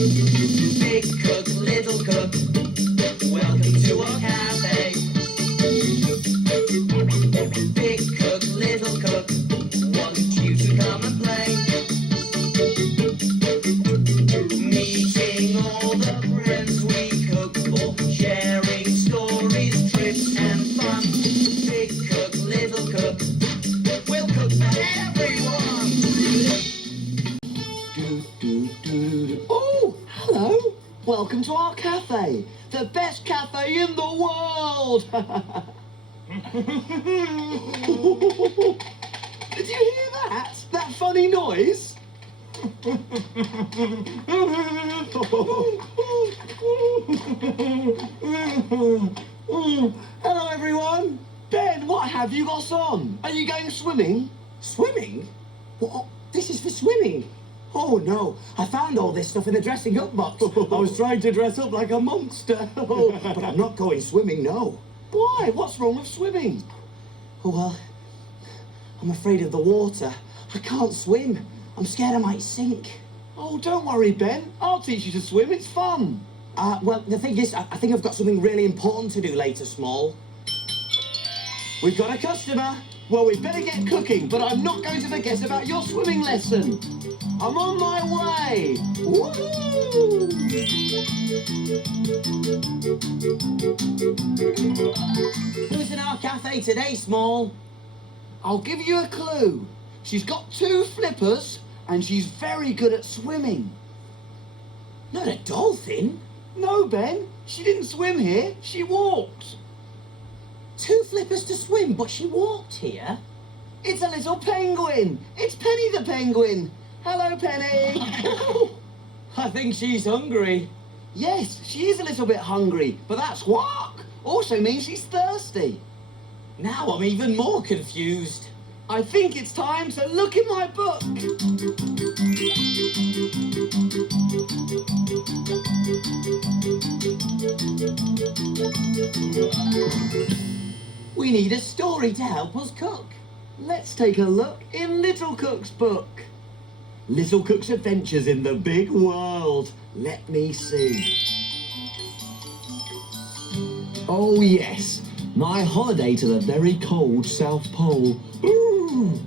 Big cook, little cook, welcome to our cafe. Big cook, little cook, want you to come and play. Meeting all the friends we cook for, sharing stories, trips and fun. Big cook, little cook, we'll cook for everyone. Oh, hello. Welcome to our cafe. The best cafe in the world. Did you hear that? That funny noise? Hello, everyone. Ben, what have you got on? Are you going swimming? Swimming? What? This is for swimming? Oh, no. I found all this stuff in the dressing up box. I was trying to dress up like a monster. But I'm not going swimming, no. Why? What's wrong with swimming? Oh, well, I'm afraid of the water. I can't swim. I'm scared I might sink. Oh, don't worry, Ben. I'll teach you to swim. It's fun. Well, the thing is, I think I've got something really important to do later, Small. We've got a customer. Well, we'd better get cooking, but I'm not going to forget about your swimming lesson. I'm on my way. Woo! Who's in our cafe today, Small? I'll give you a clue. She's got 2 flippers, and she's very good at swimming. Not a dolphin? No, Ben. She didn't swim here. She walked. 2 flippers to swim, but she walked here? It's a little penguin. It's Penny the penguin. Hello, Penny. I think she's hungry. Yes, she is a little bit hungry, but that squawk also means she's thirsty. Now I'm even more confused. I think it's time to look in my book. We need a story to help us cook. Let's take a look in Little Cook's book. Little Cook's Adventures in the Big World. Let me see. Oh yes, my holiday to the very cold South Pole. Ooh.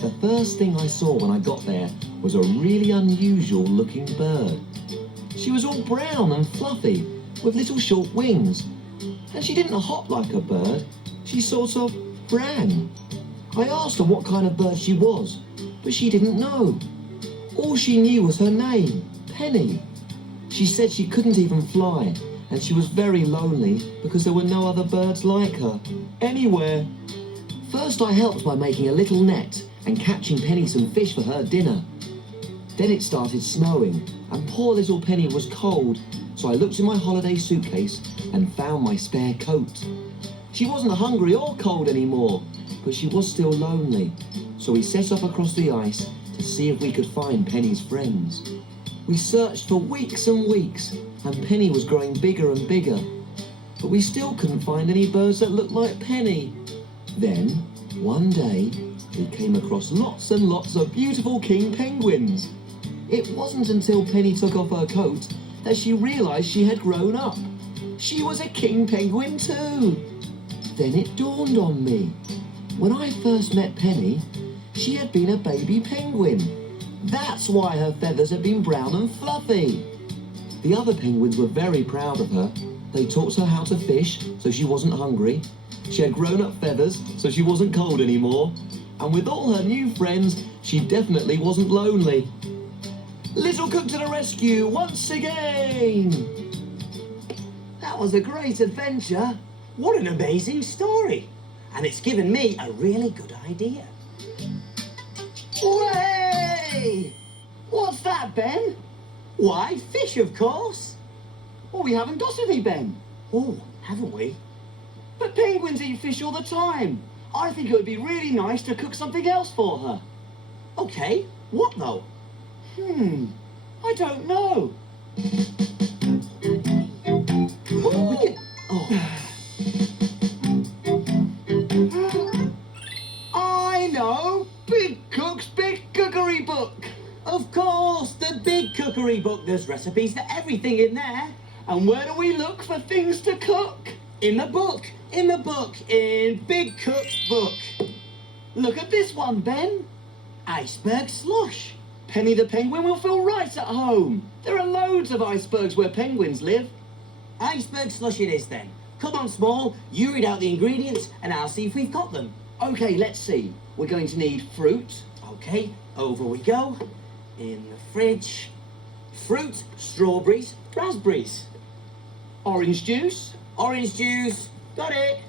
The first thing I saw when I got there was a really unusual looking bird. She was all brown and fluffy with little short wings. And she didn't hop like a bird. She sort of ran. I asked her what kind of bird she was, but she didn't know. All she knew was her name, Penny. She said she couldn't even fly, and she was very lonely because there were no other birds like her, anywhere. First I helped by making a little net and catching Penny some fish for her dinner. Then it started snowing, and poor little Penny was cold, so I looked in my holiday suitcase and found my spare coat. She wasn't hungry or cold anymore, but she was still lonely, so we set off across the ice to see if we could find Penny's friends. We searched for weeks and weeks, and Penny was growing bigger and bigger, but we still couldn't find any birds that looked like Penny. Then, one day, we came across lots and lots of beautiful king penguins. It wasn't until Penny took off her coat that she realised she had grown up. She was a king penguin too. Then it dawned on me. When I first met Penny, she had been a baby penguin. That's why her feathers had been brown and fluffy. The other penguins were very proud of her. They taught her how to fish, so she wasn't hungry. She had grown-up feathers, so she wasn't cold anymore. And with all her new friends, she definitely wasn't lonely. Little Cook to the rescue once again! That was a great adventure. What an amazing story. And it's given me a really good idea. Hooray! What's that, Ben? Why, fish, of course. Well, we haven't got any, Ben. Oh, haven't we? But penguins eat fish all the time. I think it would be really nice to cook something else for her. Okay, what though? I don't know. I know! Big Cook's Big Cookery Book! Of course, the big cookery book. There's recipes for everything in there. And where do we look for things to cook? In the book. In the book. In Big Cook's book. Look at this one, Ben. Iceberg slush. Penny the penguin will feel right at home. There are loads of icebergs where penguins live. Iceberg slush it is then. Come on, Small. You read out the ingredients and I'll see if we've got them. Okay, let's see. We're going to need fruit. Okay, over we go. In the fridge. Fruit, strawberries, raspberries. Orange juice. Orange juice. Got it.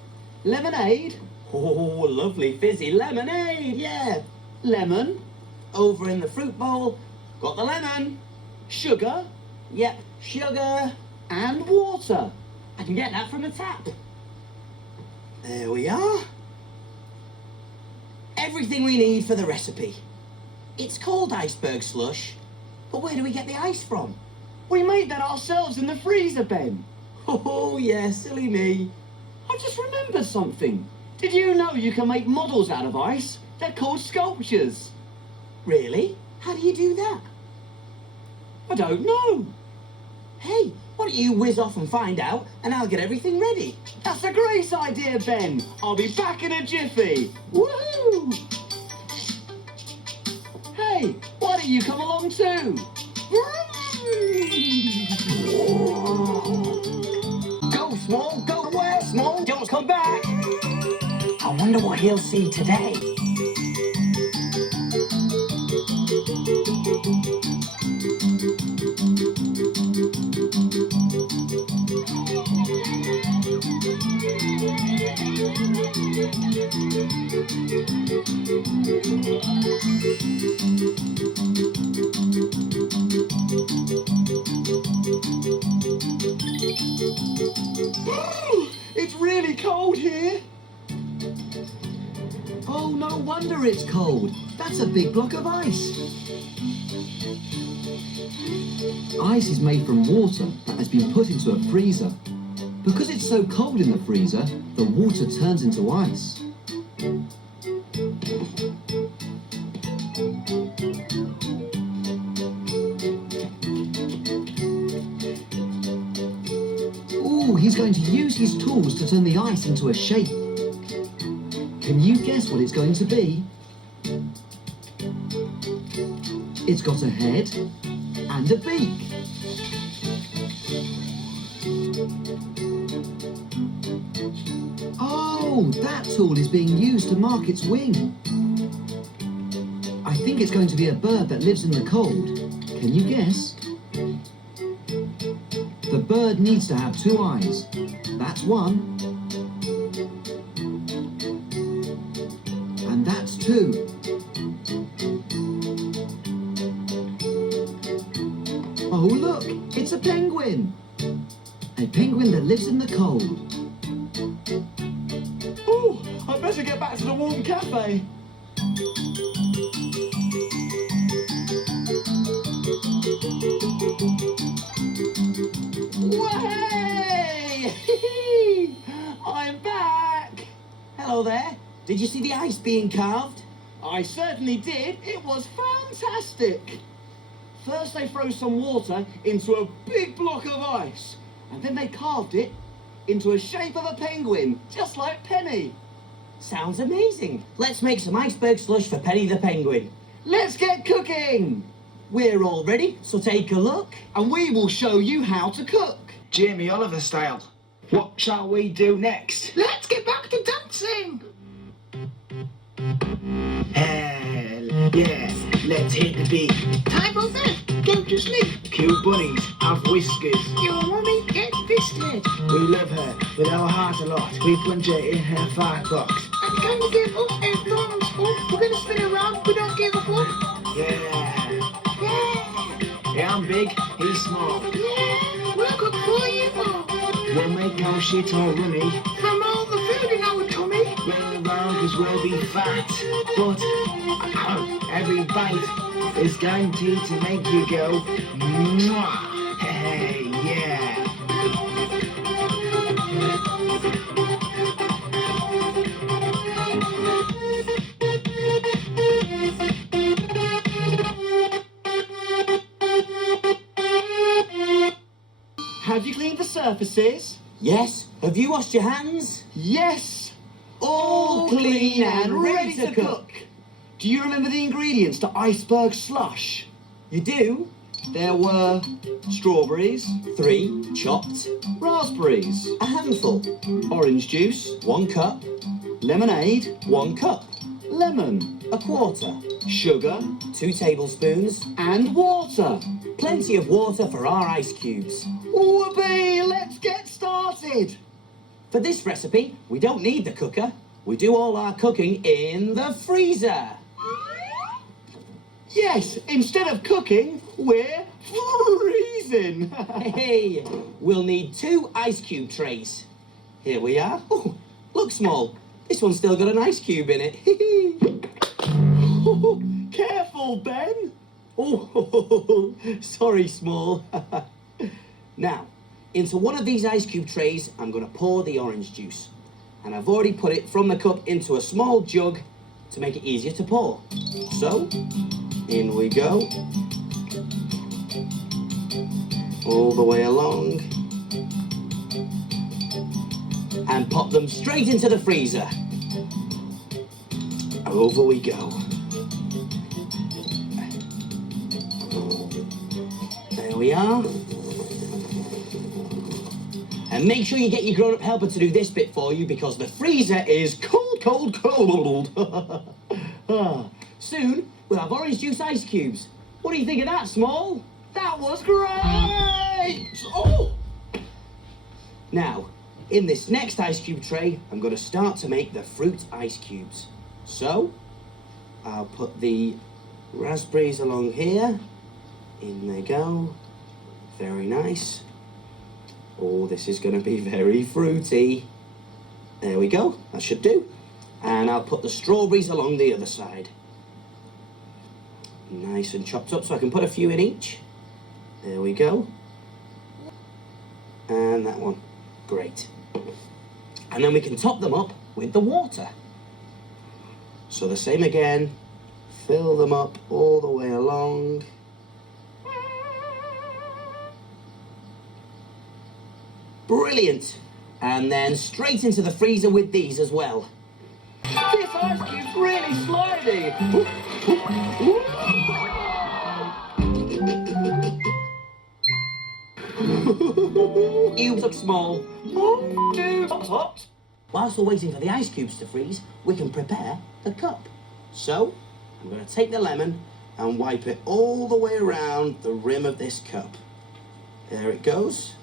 Lemonade. Oh, lovely fizzy lemonade, yeah. Lemon. Over in the fruit bowl. Got the lemon. Sugar. Yep, sugar. And water. I can get that from the tap. There we are. Everything we need for the recipe. It's called iceberg slush, but where do we get the ice from? We made that ourselves in the freezer, Ben. Oh, yeah, silly me. I just remembered something. Did you know you can make models out of ice? They're called sculptures. Really? How do you do that? I don't know. Hey, why don't you whiz off and find out, and I'll get everything ready. That's a great idea, Ben. I'll be back in a jiffy. Woohoo! Hey, why don't you come along too? Go, Small, go where, Small? Don't come back. I wonder what he'll see today. It's really cold here. Oh, no wonder it's cold. That's a big block of ice. Ice is made from water that has been put into a freezer. Because it's so cold in the freezer, the water turns into ice. Ooh, he's going to use his tools to turn the ice into a shape. Can you guess what it's going to be? It's got a head and a beak. Oh, that tool is being used to mark its wing. I think it's going to be a bird that lives in the cold. Can you guess? The bird needs to have two eyes. That's one. And that's two. Oh, look, it's a penguin. A penguin that lives in the cold. Oh, I better get back to the warm cafe. Way! I'm back. Hello there. Did you see the ice being carved? I certainly did. It was fantastic. First they froze some water into a big block of ice, and then they carved it into a shape of a penguin, just like Penny. Sounds amazing. Let's make some iceberg slush for Penny the penguin. Let's get cooking. We're all ready, so take a look. And we will show you how to cook. Jamie Oliver style. What shall we do next? Let's get back to dancing. Hell yeah, let's hit the beat. Time for bed. Go to sleep. Cute bunnies have whiskers. Your mommy gets fisted. We love her with our heart a lot. We plunge her in her fart box. I'm going to give up a thorns up. We're going to spin around, but don't give up. Yeah. Yeah. Yeah, I'm big, he's small. Yeah. We'll cook for you all. We'll make our shit all runny. From all the food in our tummy. Roll around cause we'll be fat. But every bite is guaranteed to make you go mwah. Hey, yeah. surfaces? Yes. Have you washed your hands? Yes. All clean and ready to cook. Do you remember the ingredients to iceberg slush? You do? There were strawberries, 3 chopped, raspberries, a handful, orange juice, 1 cup, lemonade, 1 cup, lemon, a quarter, sugar, 2 tablespoons, and water. plenty of water for our ice cubes. Whoopee, let's get started. For this recipe, we don't need the cooker. We do all our cooking in the freezer. Yes, instead of cooking, we're freezing. Hey, we'll need 2 ice cube trays. Here we are. Oh, look, Small. This one's still got an ice cube in it. Careful, Ben. Oh, sorry, Small. Now, into one of these ice cube trays, I'm going to pour the orange juice. And I've already put it from the cup into a small jug to make it easier to pour. So, in we go. All the way along. And pop them straight into the freezer. Over we go. There we are. And make sure you get your grown-up helper to do this bit for you because the freezer is cold, cold, cold. Soon, we'll have orange juice ice cubes. What do you think of that, Small? That was great. Oh, Now, in this next ice cube tray, I'm going to start to make the fruit ice cubes. So, I'll put the raspberries along here. In they go. Very nice. Oh, this is going to be very fruity. There we go. That should do. And I'll put the strawberries along the other side. Nice and chopped up so I can put a few in each. There we go. And that one. Great. And then we can top them up with the water. So the same again. Fill them up all the way along. Brilliant. And then straight into the freezer with these as well. this ice cube's really slidey. You look Small. Oh, dude, hot. Whilst we're waiting for the ice cubes to freeze, we can prepare the cup. So, I'm going to take the lemon and wipe it all the way around the rim of this cup. There it goes.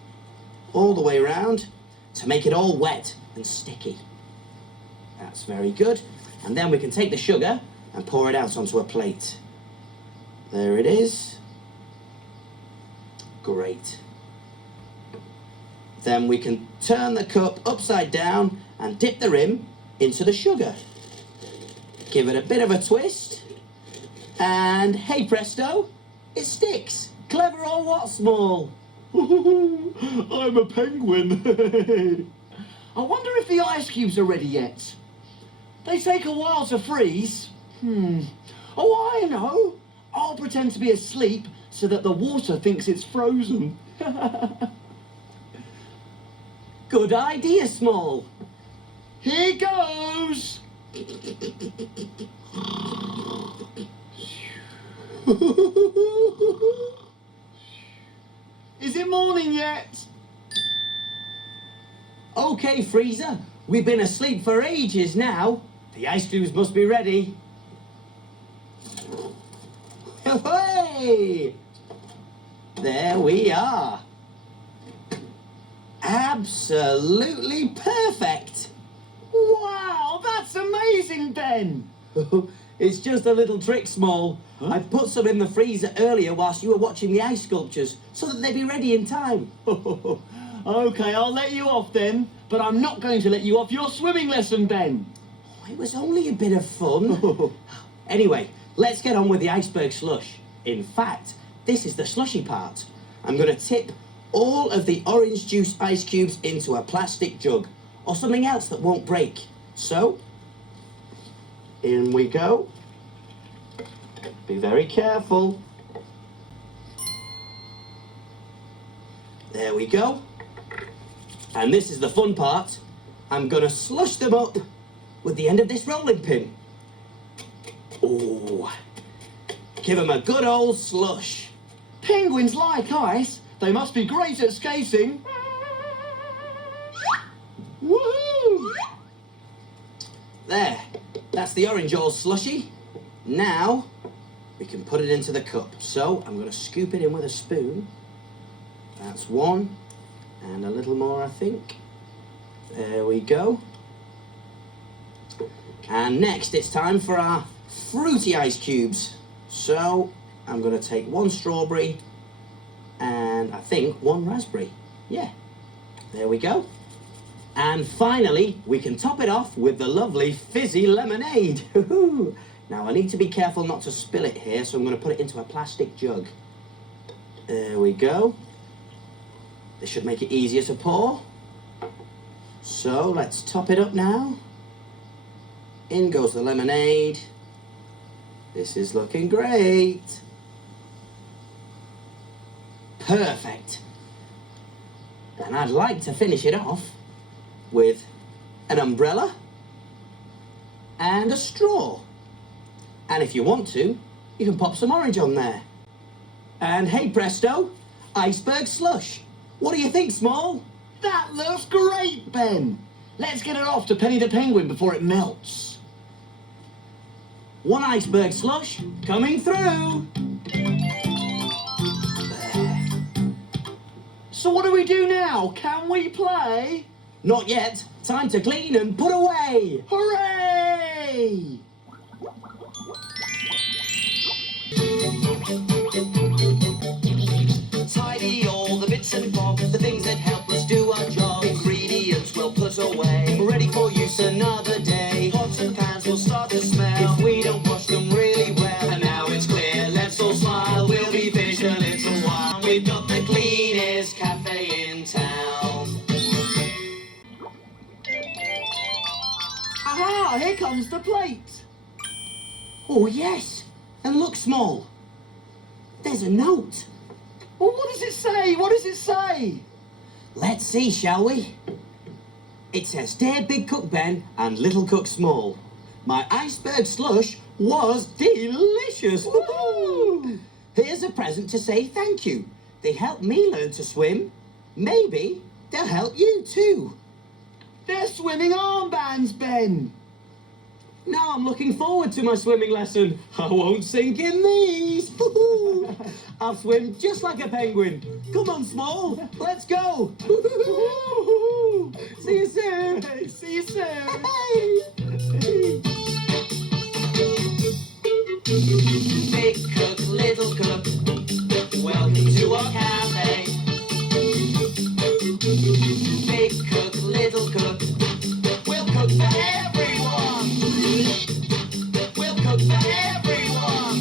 All the way around to make it all wet and sticky. That's very good. And then we can take the sugar and pour it out onto a plate. There it is. Great. Then we can turn the cup upside down and dip the rim into the sugar. Give it a bit of a twist. And hey presto, it sticks. Clever or what, Small? I'm a penguin. I wonder if the ice cubes are ready yet. They take a while to freeze. Oh, I know. I'll pretend to be asleep so that the water thinks it's frozen. Good idea, Small. Here goes. Is it morning yet? Okay, Freezer. We've been asleep for ages now. The ice cubes must be ready. Hey! There we are. Absolutely perfect. Wow, that's amazing, Ben. It's just a little trick, Small. Huh? I put some in the freezer earlier whilst you were watching the ice sculptures so that they'd be ready in time. Okay, I'll let you off then, but I'm not going to let you off your swimming lesson, Ben. It was only a bit of fun. Anyway, let's get on with the iceberg slush. In fact, this is the slushy part. I'm going to tip all of the orange juice ice cubes into a plastic jug or something else that won't break. So, in we go. Be very careful. There we go. And this is the fun part. I'm gonna slush them up with the end of this rolling pin. Oh, give them a good old slush. Penguins like ice. They must be great at skating. Woohoo! There, that's the orange all slushy. Now, we can put it into the cup. So, I'm gonna scoop it in with a spoon. That's one, and a little more, I think. There we go. And next, it's time for our fruity ice cubes. So, I'm gonna take one strawberry, and I think one raspberry. Yeah, there we go. And finally, we can top it off with the lovely fizzy lemonade. Now, I need to be careful not to spill it here, so I'm going to put it into a plastic jug. There we go. This should make it easier to pour. So, let's top it up now. In goes the lemonade. This is looking great. Perfect. And I'd like to finish it off with an umbrella and a straw. And if you want to, you can pop some orange on there. And hey presto, iceberg slush. What do you think, Small? That looks great, Ben. Let's get it off to Penny the Penguin before it melts. One iceberg slush coming through. There. So what do we do now? Can we play? Not yet. Time to clean and put away. Hooray! Tidy all the bits and bobs, the things that help us do our job. Ingredients we'll put away, ready for use another day. Pots and pans will start to smell if we don't wash them really well. And now it's clear, let's all smile, we'll be finished in a little while. We've got the cleanest cafe in town. Aha! Here comes the plate. Oh yes, and look, Small. There's a note. Well, what does it say? What does it say? Let's see, shall we? It says, Dear Big Cook Ben and Little Cook Small, my iceberg slush was delicious. Woo! Here's a present to say thank you. They helped me learn to swim. Maybe they'll help you too. They're swimming armbands, Ben. Now I'm looking forward to my swimming lesson. I won't sink in these. I'll swim just like a penguin. Come on, Small. Let's go. See you soon. See you soon. Big cook, little cook, welcome to our cafe. Big cook, little cook, we'll cook for everyone. We'll cook for everyone.